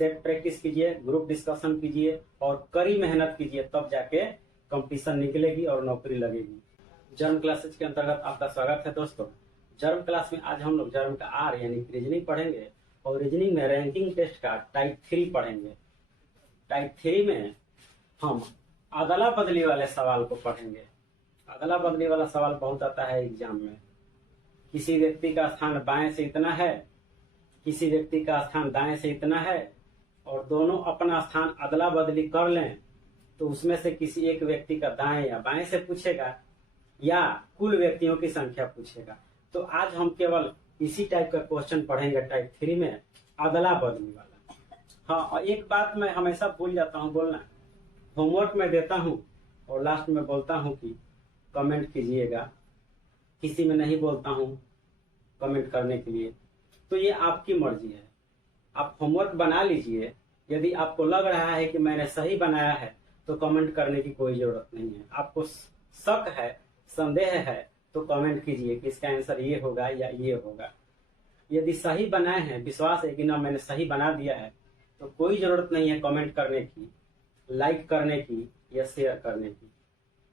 Set practice कीजिए, group discussion कीजिए और कड़ी मेहनत कीजिए, तब जाके कंपटीशन निकलेगी और नौकरी लगेगी। जर्म क्लासेज के अंतर्गत आपका स्वागत है दोस्तों। जर्म क्लास में आज हम लोग जर्म का आर यानी रीजनिंग पढ़ेंगे और रीजनिंग में रैंकिंग टेस्ट का टाइप 3 पढ़ेंगे। टाइप 3 में हम अदला बदली वाले सवाल को पढ़ेंगे। अदला बदली वाला सवाल बहुत आता है एग्जाम में। किसी व्यक्ति का स्थान बाएं से इतना है, किसी व्यक्ति का स्थान दाएं से इतना है और दोनों अपना स्थान अदला बदली कर लें तो उसमें से किसी एक व्यक्ति का दाएं या बाएं से पूछेगा या कुल व्यक्तियों की संख्या पूछेगा। तो आज हम केवल इसी टाइप का क्वेश्चन पढ़ेंगे टाइप 3 में, अदला बदली वाला। हाँ, और एक बात मैं हमेशा भूल जाता हूँ बोलना, होमवर्क में देता हूँ और लास्ट में बोलता हूँ कि कमेंट कीजिएगा, किसी में नहीं बोलता हूँ कमेंट करने के लिए। तो ये आपकी मर्जी है, आप होमवर्क बना लीजिए। यदि आपको लग रहा है कि मैंने सही बनाया है तो कमेंट करने की कोई जरूरत नहीं है। आपको शक है, संदेह है तो कमेंट कीजिए कि इसका आंसर ये होगा या ये होगा। यदि सही बनाए हैं, विश्वास है कि ना मैंने सही बना दिया है, तो कोई जरूरत नहीं है कमेंट करने की, लाइक करने की या शेयर करने की।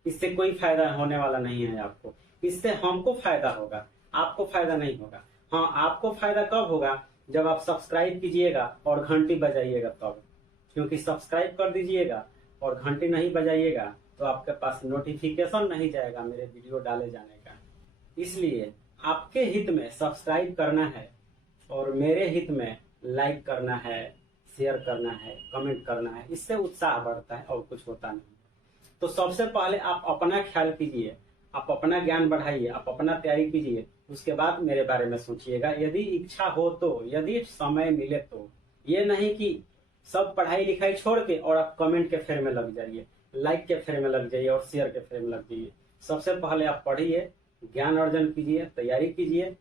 इससे कोई फायदा होने वाला नहीं है आपको। इससे हमको फायदा होगा, आपको फायदा नहीं होगा। हाँ, आपको फायदा कब होगा? जब आप सब्सक्राइब कीजिएगा और घंटी बजाइएगा तब। क्योंकि सब्सक्राइब कर दीजिएगा और घंटी नहीं बजाइएगा तो आपके पास नोटिफिकेशन नहीं जाएगा मेरे वीडियो डाले जाने का। इसलिए आपके हित में सब्सक्राइब करना है और मेरे हित में लाइक करना है, शेयर करना है, कमेंट करना है। इससे उत्साह बढ़ता है और कुछ होता नहीं। तो सबसे पहले आप अपना ख्याल कीजिए, आप अपना ज्ञान बढ़ाइए, आप अपना तैयारी कीजिए, उसके बाद मेरे बारे में सोचिएगा। यदि इच्छा हो तो, यदि समय मिले तो। ये नहीं कि सब पढ़ाई लिखाई छोड़ के और आप कमेंट के फेर में लग जाइए, लाइक के फेर में लग जाइए और शेयर के फेर में लग जाइए। सबसे पहले आप पढ़िए, ज्ञान अर्जन कीजिए, तैयारी कीजिए।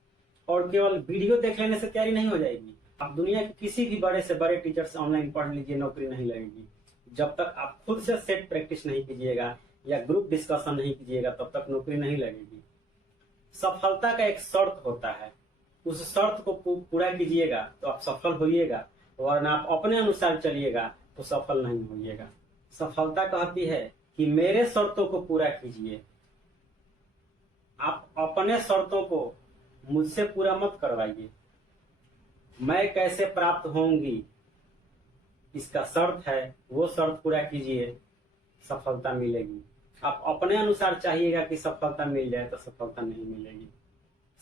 और केवल वीडियो देख लेने से तैयारी नहीं हो जाएगी। आप दुनिया के किसी भी बड़े से बड़े टीचर से ऑनलाइन पढ़ लीजिए, नौकरी नहीं लगेगी। जब तक आप खुद से सेट प्रैक्टिस नहीं कीजिएगा या ग्रुप डिस्कशन नहीं कीजिएगा तब तक नौकरी नहीं लगेगी। सफलता का एक शर्त होता है, उस शर्त को पूरा कीजिएगा तो आप सफल होइएगा, वरना आप अपने अनुसार चलिएगा तो सफल नहीं होइएगा। सफलता कहती है कि मेरे शर्तों को पूरा कीजिए। आप अपने शर्तों को मुझसे पूरा मत करवाइए। मैं कैसे प्राप्त होंगी इसका शर्त है, वो शर्त पूरा कीजिए, सफलता मिलेगी। आप अपने अनुसार चाहिएगा कि सफलता मिल जाए तो सफलता नहीं मिलेगी।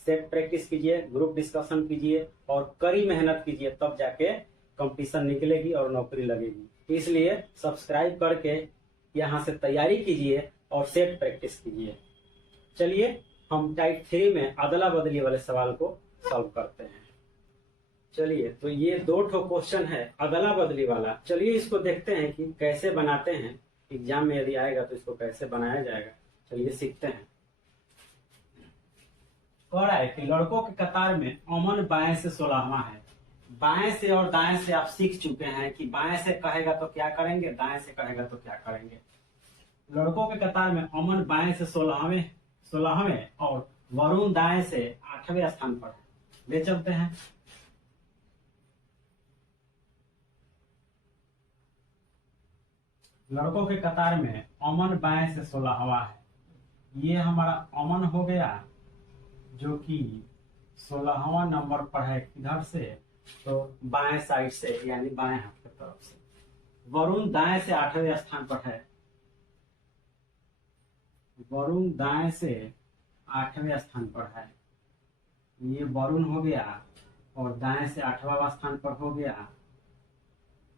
सेट प्रैक्टिस कीजिए, ग्रुप डिस्कशन कीजिए और कड़ी मेहनत कीजिए, तब जाके कंपटीशन निकलेगी और नौकरी लगेगी। इसलिए सब्सक्राइब करके यहाँ से तैयारी कीजिए और सेट प्रैक्टिस कीजिए। चलिए हम टाइप 3 में अदला बदली वाले सवाल को सॉल्व करते हैं। चलिए, तो ये 2 क्वेश्चन है अदला बदली वाला। चलिए इसको देखते हैं कि कैसे बनाते हैं। एग्जाम में यदि आएगा तो इसको कैसे बनाया जाएगा, चलिए सीखते हैं। कह रहा है कि लड़कों के कतार में अमन बाएं से 16वां है। बाएं से और दाएं से आप सीख चुके हैं कि बाएं से कहेगा तो क्या करेंगे, दाएं से कहेगा तो क्या करेंगे। लड़कों के कतार में अमन बाएं से 16वें और वरुण दाएं से 8वें स्थान पर है। ले चलते हैं। लड़कों के कतार में अमन बाएं से 16वां है। ये हमारा अमन हो गया जो कि 16वां नंबर पर है। किधर से? तो बाएं साइड से, यानी बाएं हाथ की तरफ से। वरुण दाएं से 8वें स्थान पर है। वरुण दाएं से 8वें स्थान पर है। ये वरुण हो गया और दाएं से 8वां स्थान पर हो गया।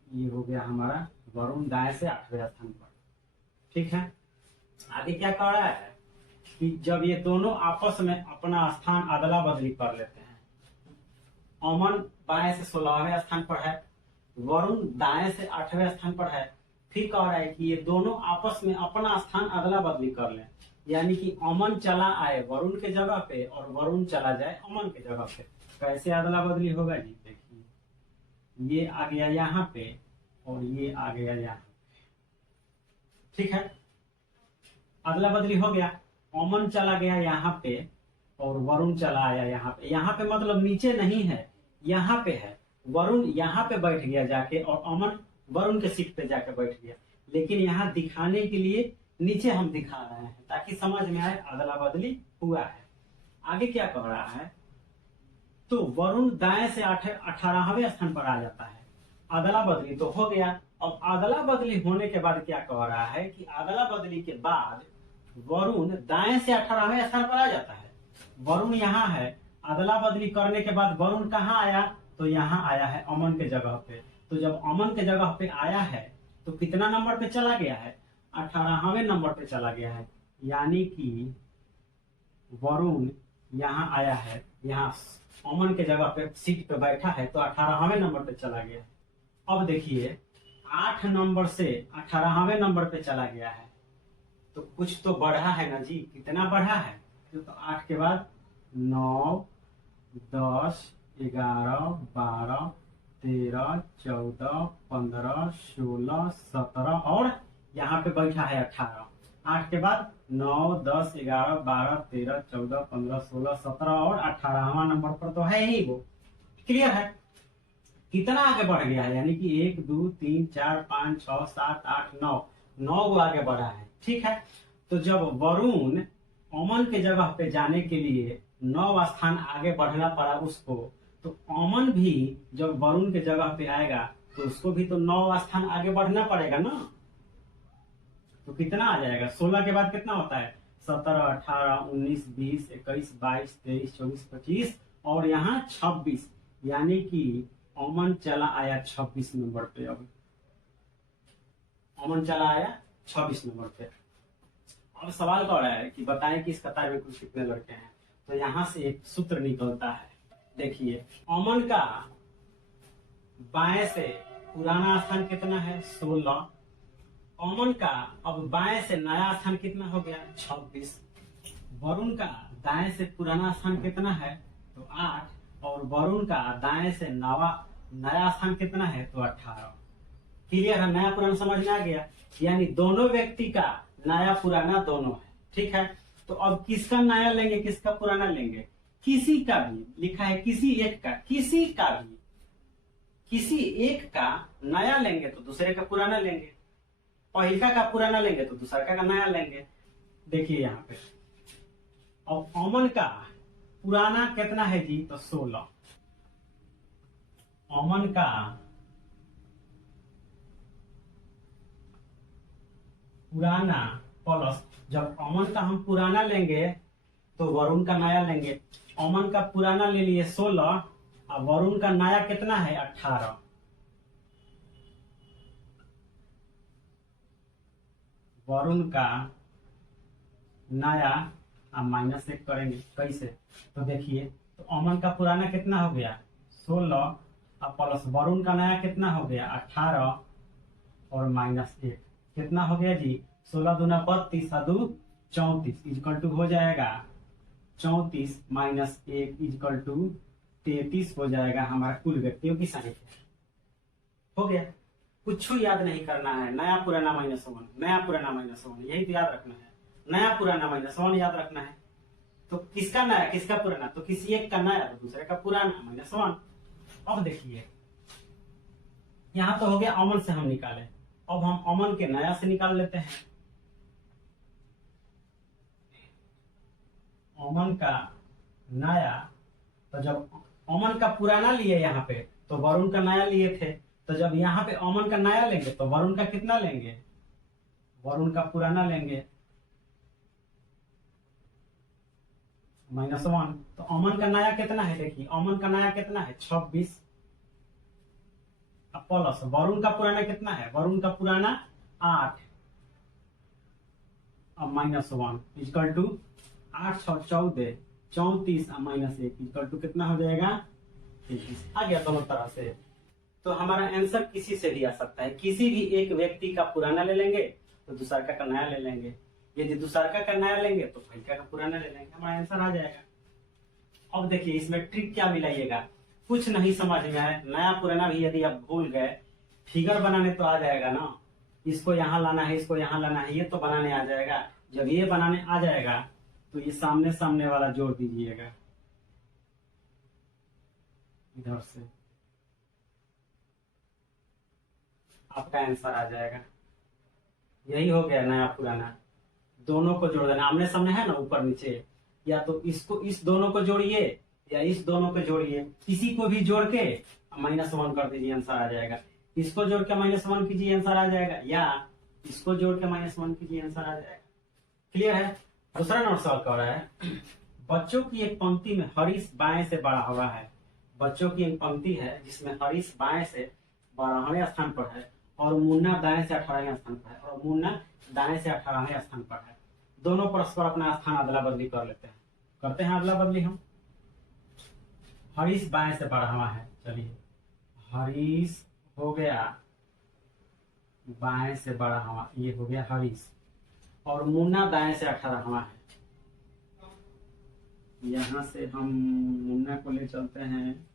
ये हो गया हमारा वरुण दाएं से 8वें स्थान पर। ठीक है, आगे क्या कह रहा है कि जब ये दोनों आपस में अपना स्थान अदला बदली कर लेते हैं। अमन बाएं से 16वें स्थान पर है, वरुण दाएं से 8वें स्थान पर है। फिर कह रहा है कि ये दोनों आपस में अपना स्थान अदला बदली कर लें, यानी कि अमन चला आए वरुण के जगह पे और वरुण चला जाए अमन के जगह पे। कैसे अदला बदली होगा जी? देखिए, ये आ गया यहाँ पे और ये आ गया यहाँ पे। ठीक है, अदला बदली हो गया। अमन चला गया यहाँ पे और वरुण चला आया यहाँ पे। यहाँ पे मतलब नीचे नहीं है, यहाँ पे है। वरुण यहाँ पे बैठ गया जाके और अमन वरुण के सीट पे जाके बैठ गया, लेकिन यहाँ दिखाने के लिए नीचे हम दिखा रहे हैं ताकि समझ में आए अदला बदली हुआ है। आगे क्या कह रहा है, तो वरुण दाएं से 18वें स्थान पर आ जाता है। अदला बदली तो हो गया। अब अदला बदली होने के बाद क्या कह रहा है कि अदला बदली के बाद वरुण दाएं से 18वें स्थान पर आ जाता है। वरुण यहाँ है, अदला बदली करने के बाद वरुण कहाँ आया, तो यहाँ आया है अमन के जगह पे। तो जब अमन के जगह पे आया है तो कितना नंबर पे चला गया है, 18वें नंबर पे चला गया है। यानी कि वरुण यहाँ आया है, यहाँ अमन के जगह पे सीट पे बैठा है तो 18वें नंबर पे चला गया है। अब देखिए 8 नंबर से 18वें नंबर पे चला गया है, तो कुछ तो बढ़ा है ना जी, कितना बढ़ा है, तो 8 के बाद 9, 10, 11, 12, 13, 14, 15, 16, 17 और यहाँ पे बैठा है 18। 8 के बाद 9, 10, 11, 12, 13, 14, 15, 16, 17 और 18वां नंबर पर तो है ही वो। क्लियर है, कितना आगे बढ़ गया है, यानी कि 1, 2, 3, 4, 5, 6, 7, 8, 9 गो आगे बढ़ा है। ठीक है, तो जब वरुण अमन के जगह पे जाने के लिए 9 स्थान आगे बढ़ना पड़ा उसको, तो अमन भी जब वरुण के जगह पे आएगा तो उसको भी तो 9 स्थान आगे बढ़ना पड़ेगा ना। तो कितना आ जाएगा, 16 के बाद कितना होता है, 17, 18, 19, 20, 21, 22, 23, 24, 25 और यहाँ 26, यानी कि अमन चला आया 26 नंबर पे। अब अमन चला आया 26 नंबर पे। अब सवाल कर रहा है कि बताएं कि इस कतार में कुल कितने लड़के हैं। तो यहाँ से एक सूत्र निकलता है, देखिए अमन का बाएं से पुराना स्थान कितना है, 16। अमन का अब बाएं से नया स्थान कितना हो गया, 26। वरुण का दाएं से पुराना स्थान कितना है, तो 8 और वरुण का दाएं से नया स्थान कितना है, तो 18। क्लियर है, नया पुराना समझ में आ गया, यानी दोनों व्यक्ति का नया पुराना दोनों है। ठीक है, तो अब किसका नया लेंगे किसका पुराना लेंगे, किसी का भी लिखा है, किसी एक का, किसी का भी, किसी एक का नया लेंगे तो दूसरे का पुराना लेंगे, पहिलका का पुराना लेंगे तो दूसरा का नया लेंगे। देखिए यहाँ पे अब अमन का पुराना कितना है जी, तो 16। अमन का पुराना प्लस, जब अमन का हम पुराना लेंगे तो वरुण का नया लेंगे। अमन का पुराना ले लिए 16 और वरुण का नया कितना है, 18। वरुण का नया अब -1 करेंगे, कैसे, तो देखिए तो अमन का पुराना कितना हो गया, 16 और प्लस वरुण का नया कितना हो गया, 18 और -1 कितना हो गया जी, 16 दूना 32 और 2 34 इक्वल टू हो जाएगा 34 -1 इक्वल टू 33 हो जाएगा हमारा कुल व्यक्तियों की संख्या। हो गया, कुछ याद नहीं करना है, नया पुराना -1, नया पुराना -1, यही तो याद रखना है, नया पुराना -1 याद रखना है। तो किसका नया किसका पुराना, तो किसी एक का नया तो दूसरे का पुराना -1। अब देखिए यहाँ तो हो गया अमन से हम निकाले, अब हम अमन के नया से निकाल लेते हैं। अमन का नया, तो जब अमन का पुराना लिए यहाँ पे तो वरुण का नया लिए थे, तो जब यहाँ पे अमन का नया लेंगे तो वरुण का कितना लेंगे, वरुण का पुराना लेंगे -1। तो अमन का नया कितना है, देखिए अमन का नया कितना है, 26 प्लस वरुण का पुराना कितना है, वरुण का पुराना 8 अब -1 इक्वल टू 8 6 14 34 -1 इक्वल टू कितना हो जाएगा, 33। आ गया दोनों तरह से। तो हमारा आंसर किसी से भी आ सकता है, किसी भी एक व्यक्ति का पुराना ले लेंगे तो दूसरा का नया ले लेंगे, यदि दूसरा का नया लेंगे तो पहिलका का पुराना ले लेंगे, हमारा आंसर आ जाएगा। अब देखिए इसमें ट्रिक क्या मिलाइएगा, कुछ नहीं समझ में आए, नया पुराना भी यदि आप भूल गए, फिगर बनाने तो आ जाएगा ना, इसको यहाँ लाना है इसको यहाँ लाना है, ये तो बनाने आ जाएगा। जब ये बनाने आ जाएगा तो ये सामने सामने वाला जोड़ दीजिएगा इधर से, आपका आंसर आ जाएगा। यही हो गया नया पुराना। दोनों को जोड़ देना, आमने सामने है ना ऊपर नीचे, या तो इसको इस दोनों को जोड़िए या इस दोनों को जोड़िए, किसी को भी जोड़ के -1 कर दीजिए, आंसर आ जाएगा। इसको जोड़ के -1 कीजिए, आंसर आ जाएगा, या इसको जोड़ के -1 कीजिए, आंसर आ जाएगा। क्लियर है। दूसरा नंबर सवाल कह रहा है, बच्चों की एक पंक्ति में हरीश बाएं से बढ़ा हुआ है। बच्चों की एक पंक्ति है जिसमें हरीश बाएं से 12वें स्थान पर है और मुन्ना दाएं से 18वें स्थान पर है, और मुन्ना दाएं से 18वें स्थान पर है। दोनों परस्पर अपना स्थान अदला बदली कर लेते हैं। करते हैं अदला बदली हम। हरीश बाएं से 12वां है, चलिए हरीश हो गया बाएं से 12वां, ये हो गया हरीश, और मुन्ना दाएं से 18वां है। यहां से हम मुन्ना को ले चलते हैं,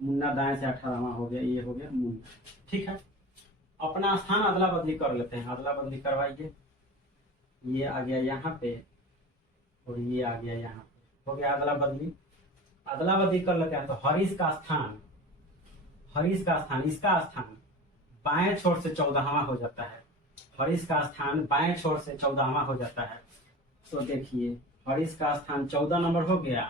मुन्ना दाएं से 18वां हो गया, ये हो गया मुन्ना। ठीक है, अपना स्थान अदला बदली कर लेते हैं। अदला बदली करवाइए, ये आ गया यहाँ पे और ये आ गया यहाँ पे, हो गया अदला बदली। अदला बदली कर लेते हैं तो हरीश का स्थान इसका स्थान बाएं छोर से 14वां हो जाता है। हरीश का स्थान बाएं छोर से 14वां हो जाता है। तो देखिए हरीश का स्थान 14 नंबर हो गया।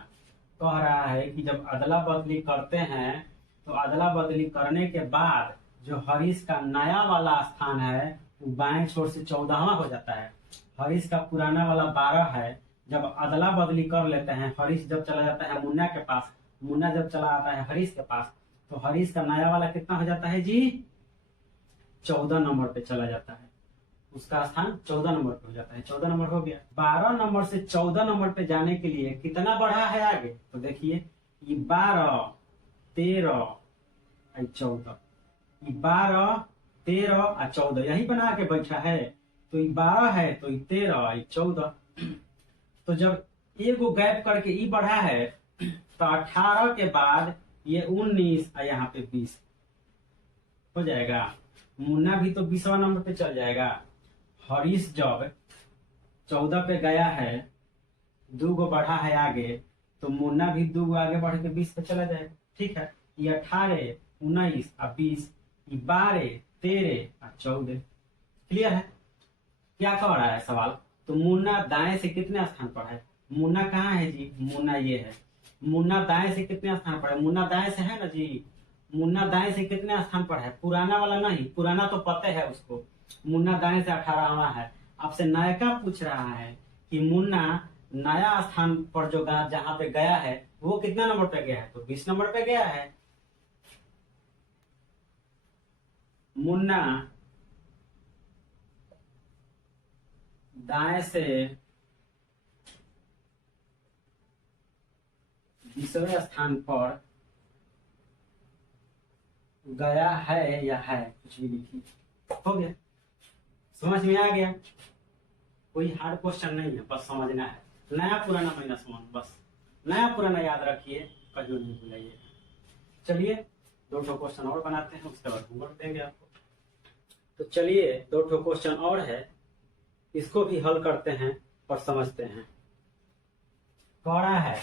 कह रहा है कि जब अदला बदली करते हैं तो अदला बदली करने के बाद जो हरीश का नया वाला स्थान है वो बाएं छोर से 14वां हो जाता है। हरीश का पुराना वाला 12 है। जब अदला बदली कर लेते हैं, हरीश जब चला जाता है मुन्ना के पास, मुन्ना जब चला आता है हरीश के पास, तो हरीश का नया वाला कितना हो जाता है जी? 14 नंबर पे चला जाता है। उसका स्थान 14 नंबर पे हो जाता है। 14 नंबर हो गया। 12 नंबर से 14 नंबर पे जाने के लिए कितना बढ़ा है आगे? तो देखिए ये 12, 13 और 14, ये 12, 13 और 14 यही बना के बैठा है। तो ये 12 है तो ये 13 और 14। तो जब एगो गैप करके ई बढ़ा है तो 18 के बाद ये 19 और यहाँ पे 20 हो जाएगा। मुन्ना भी तो 20वां नंबर पे चल जाएगा। हरीश जब 14 पे गया है, 2 गो बढ़ा है आगे, तो मुन्ना भी 2 गो आगे बढ़ के 20 पे चला जाएगा। ठीक है, ये 18, 19 और 20, ये 12, 13 और 14। क्लियर है। क्या कह रहा है सवाल? तो मुन्ना दाएं से कितने स्थान पर है? मुन्ना कहाँ है जी? मुन्ना ये है। मुन्ना दाएं से कितने स्थान पर है? मुन्ना दाएं से है ना जी। मुन्ना दाएं से कितने स्थान पर है? पुराना वाला नहीं, पुराना तो पता है उसको। मुन्ना दाएं से 18वां है। आपसे नायका पूछ रहा है कि मुन्ना नया स्थान पर जो जहां पे गया है वो कितना नंबर पे गया है? तो 20 नंबर पे गया है। मुन्ना दाएं से 20वें स्थान पर गया है या है, कुछ भी लिखिए। हो गया, समझ में आ गया। कोई हार्ड क्वेश्चन नहीं है, बस समझना है। नया पुराना -1, बस नया पुराना याद रखिए, कहीं नहीं भूलिए। चलिए 2 क्वेश्चन और बनाते हैं, उसके बाद होमवर्क देंगे आपको। तो चलिए 2 क्वेश्चन और है, इसको भी हल करते हैं और समझते हैं। कह रहा है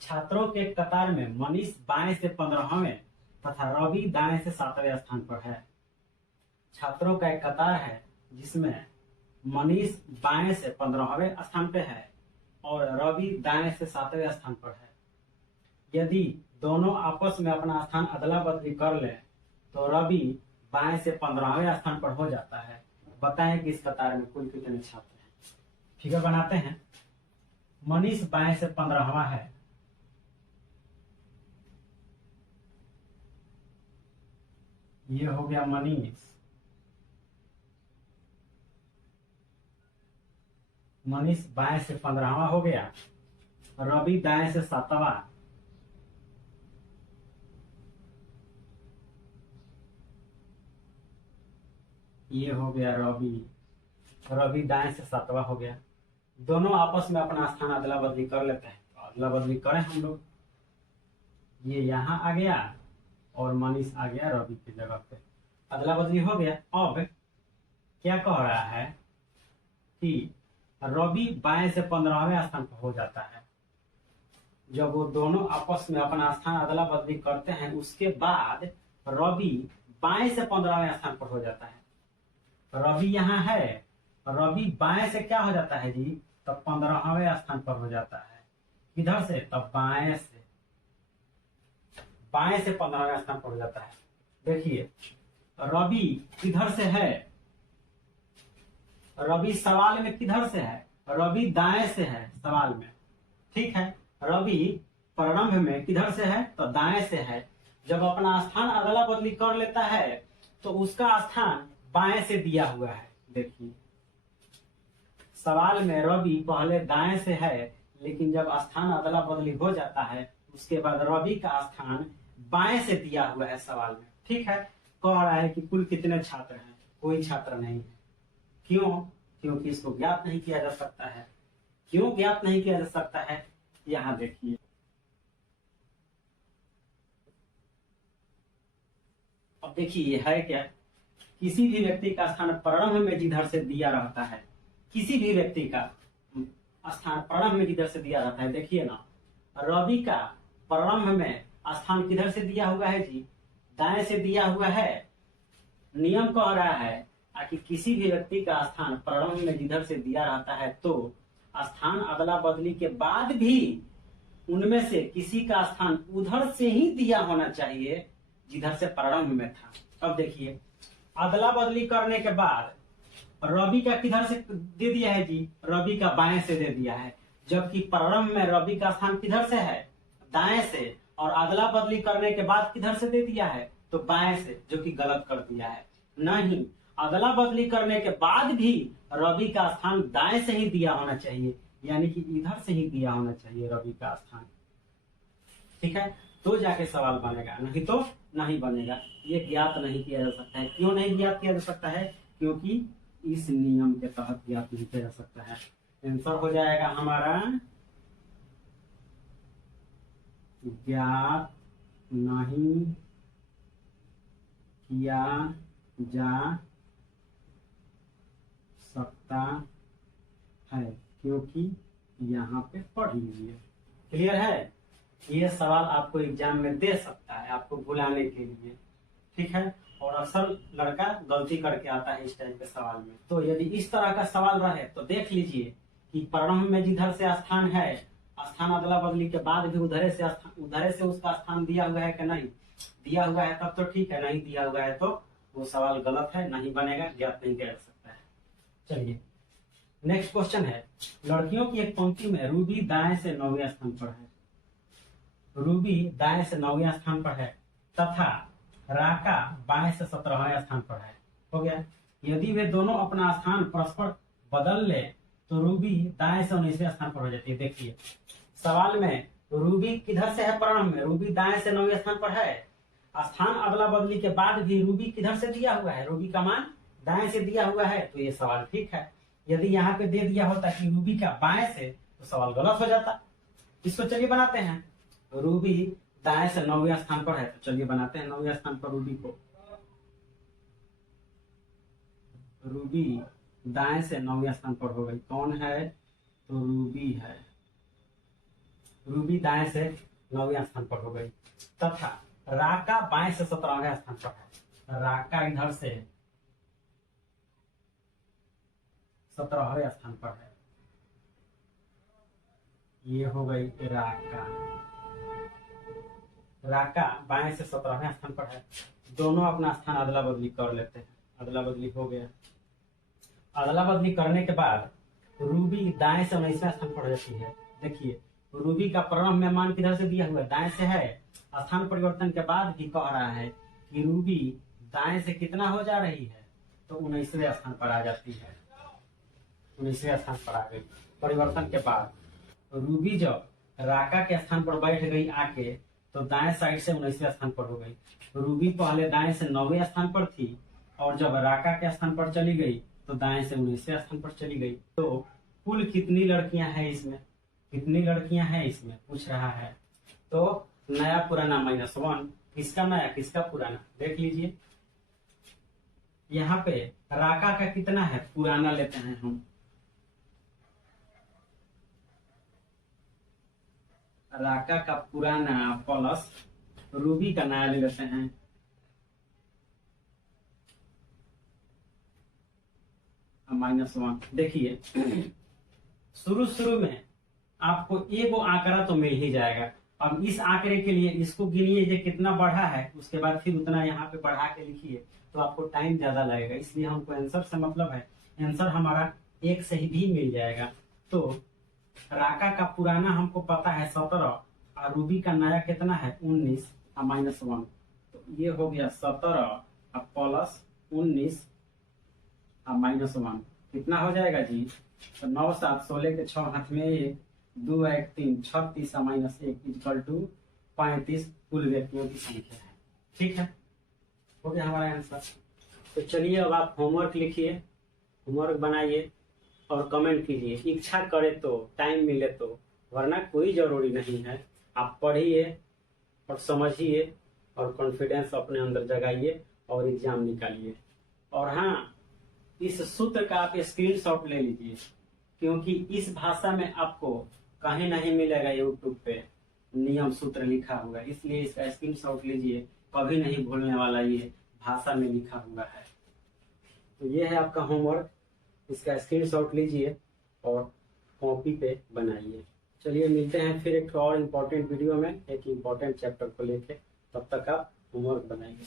छात्रों के कतार में मनीष बाएं से 15वें तथा रवि दाएं से 7वें स्थान पर है। छात्रों का एक कतार है जिसमें मनीष बाएं से 15वें स्थान पे है और रवि दाएं से 7वें स्थान पर है। यदि दोनों आपस में अपना स्थान अदला बदली कर लें तो रवि बाएं से 15वें स्थान पर हो जाता है। बताएं कि इस कतार में कुल कितने छात्र हैं। फिगर बनाते हैं। मनीष बाएं से 15वां है, ये हो गया मनीष। मनीष बाएं से 15वां हो गया, रवि दाएं से 7वां, ये हो गया रवि दाएं से 7वां हो गया। दोनों आपस में अपना स्थान अदला बदली कर लेते हैं। तो अदला बदली करें हम लोग, ये यहाँ आ गया और मनीष आ गया रवि की जगह पे। अदला बदली हो गया। अब क्या कह रहा है कि रवि बाएं से 15वें स्थान पर हो जाता है। जब वो दोनों आपस में अपना स्थान अदला बदली करते हैं उसके बाद रवि बाएं से 15वें स्थान पर हो जाता है। रवि यहाँ है, रवि बाएं से क्या हो जाता है जी, तब 15वें स्थान पर हो जाता है। किधर से, तब बाएं से, बाएं से 15वें स्थान पर हो जाता है। देखिए रवि किधर से है, रवि सवाल में किधर से है, रवि दाएं से है सवाल में, ठीक है। रवि प्रारंभ में किधर से है, तो दाएं से है। जब अपना स्थान अदला बदली कर लेता है तो उसका स्थान बाएं से दिया हुआ है। देखिए सवाल में रवि पहले दाएं से है, लेकिन जब स्थान अदला बदली हो जाता है उसके बाद रवि का स्थान बाएं से दिया हुआ है सवाल में, ठीक है। कह रहा है कि कुल कितने छात्र हैं, कोई छात्र नहीं है। क्यों, क्योंकि इसको ज्ञात नहीं किया जा सकता है। क्यों ज्ञात नहीं किया जा सकता है, यहां देखिए। अब देखिए ये है क्या, किसी भी व्यक्ति का स्थान प्रारंभ में जिधर से दिया रहता है, किसी भी व्यक्ति का स्थान प्रारंभ में जिधर से दिया रहता है, देखिए ना रवि का प्रारंभ में स्थान किधर से दिया हुआ है जी, दाएं से दिया हुआ है। नियम कह रहा है कि किसी भी व्यक्ति का स्थान प्रारंभ में जिधर से दिया रहता है तो स्थान अदला बदली के बाद भी उनमें से किसी का स्थान उधर से ही दिया होना चाहिए जिधर से प्रारंभ में था। अब देखिए अदला बदली करने के बाद रवि का किधर से दे दिया है जी, रवि का बाएं से दे दिया है, जबकि प्रारंभ में रवि का स्थान किधर से है, दाएं से, और अदला बदली करने के बाद किधर से दे दिया है, तो बाएं से, जो कि गलत कर दिया है। नहीं, अदला बदली करने के बाद भी रवि का स्थान दाएं से ही दिया होना चाहिए, यानी कि इधर से ही दिया होना चाहिए रवि का स्थान, ठीक है। तो जाके सवाल बनेगा, नहीं तो नहीं बनेगा। ये ज्ञात नहीं किया जा सकता है। क्यों नहीं ज्ञात किया जा सकता है, क्योंकि इस नियम के तहत ज्ञात नहीं किया जा सकता है। आंसर हो जाएगा हमारा ज्ञात नहीं किया जा सकता है, क्योंकि यहाँ पे पढ़ लीजिए। क्लियर है, ये सवाल आपको एग्जाम में दे सकता है आपको भुलाने के लिए, ठीक है। और अक्सर लड़का गलती करके आता है इस टाइप के सवाल में। तो यदि इस तरह का सवाल रहे तो देख लीजिए कि प्रारंभ में जिधर से स्थान है, स्थान अदला बदली के बाद भी उधरे से उसका स्थान दिया हुआ है कि नहीं दिया हुआ है, तब तो ठीक है, नहीं दिया हुआ है तो वो सवाल गलत है, नहीं बनेगा, ज्ञात नहीं किया जा सकता है। चलिए नेक्स्ट क्वेश्चन है, लड़कियों की एक पंक्ति में रूबी दाएं से 9वें स्थान पर है, रूबी दाएं से 9वें स्थान पर है तथा राका बाएं से 17वें स्थान पर है। हो गया। यदि वे दोनों अपना स्थान परस्पर बदल ले तो रूबी दाएं से 19वें स्थान पर हो जाती है। देखिए सवाल में रूबी किधर से है, प्रारंभ में रूबी दाएं से 9वें स्थान पर है, स्थान अदला बदली के बाद भी रूबी किधर से दिया हुआ है, रूबी का मान दाएं से दिया हुआ है, तो ये सवाल ठीक है। यदि यहाँ पे दे दिया होता कि रूबी का बाएं से, तो सवाल गलत हो जाता। इसको चलिए बनाते हैं, रूबी दाएं से 9वें स्थान पर है, तो चलिए बनाते हैं 9वें स्थान पर रूबी को। रूबी दाएं से 9वें स्थान पर हो गई, कौन है, तो रूबी है। रूबी दाएं से 9वें स्थान पर हो गई तथा राका बाएं से 17वें स्थान पर है, राका इधर से 17वें स्थान पर है, ये हो गई राका। राका बाएं से 17वें स्थान पर है, दोनों अपना स्थान अदला बदली कर लेते हैं, अदला बदली हो गया। अदला बदली करने के बाद रूबी दाएं से 19वें स्थान पर हो जाती है। देखिए रूबी का प्रारंभ में मान किधर से दिया हुआ है, दाएं से है, स्थान परिवर्तन के बाद भी कह रहा है कि रूबी दाएं से कितना हो जा रही है, तो 19वें स्थान पर आ जाती है, 19वें स्थान पर आ गई परिवर्तन के बाद। रूबी जब राका के स्थान पर बैठ गई आके, तो दाएं साइड से 19वें स्थान पर हो गई। रूबी पहले दाएं से 9वें स्थान पर थी और जब राका के स्थान पर चली गई तो दाएं से 19वें स्थान पर चली गई। तो कुल कितनी लड़कियां हैं इसमें, कितनी लड़कियां हैं इसमें पूछ रहा है। तो नया पुराना -1, किसका नया किसका पुराना देख लीजिए। यहाँ पे राका का कितना है, पुराना लेते हैं हम, राका का पुराना प्लस रूबी का नया ले लेते हैं। -1। देखिए शुरू में आपको एगो आंकड़ा तो मिल ही जाएगा। अब इस आंकड़े के लिए इसको गिनिए जो कितना बढ़ा है, उसके बाद फिर उतना यहाँ पे बढ़ा के लिखिए, तो आपको टाइम ज्यादा लगेगा। इसलिए हमको आंसर से मतलब है, आंसर हमारा 1 से ही मिल जाएगा। तो राका का पुराना हमको पता है 17 और रूबी का नया कितना है 19 और -1। तो ये हो गया 17 और प्लस 19 और -1 कितना हो जाएगा जी? तो 9 7 16 के 6 हाथ में 1 2 1 3 36 और -1 इक्वल टू 35 कुल व्यक्तियों की संख्या है। ठीक है, हो गया हमारा आंसर। तो चलिए अब आप होमवर्क लिखिए, होमवर्क बनाइए और कमेंट कीजिए। इच्छा करे तो, टाइम मिले तो, वरना कोई जरूरी नहीं है। आप पढ़िए और समझिए और कॉन्फिडेंस अपने अंदर जगाइए और एग्जाम निकालिए। और हाँ, इस सूत्र का आप स्क्रीनशॉट ले लीजिए, क्योंकि इस भाषा में आपको कहीं नहीं मिलेगा यूट्यूब पे नियम सूत्र लिखा हुआ, इसलिए इसका स्क्रीनशॉट लीजिए। कभी नहीं भूलने वाला, ये भाषा में लिखा हुआ है। तो ये है आपका होमवर्क, इसका स्क्रीनशॉट लीजिए और कॉपी पे बनाइए। चलिए मिलते हैं फिर एक और इम्पोर्टेंट वीडियो में, एक इम्पोर्टेंट चैप्टर को लेके। तब तक आप होमवर्क बनाइए।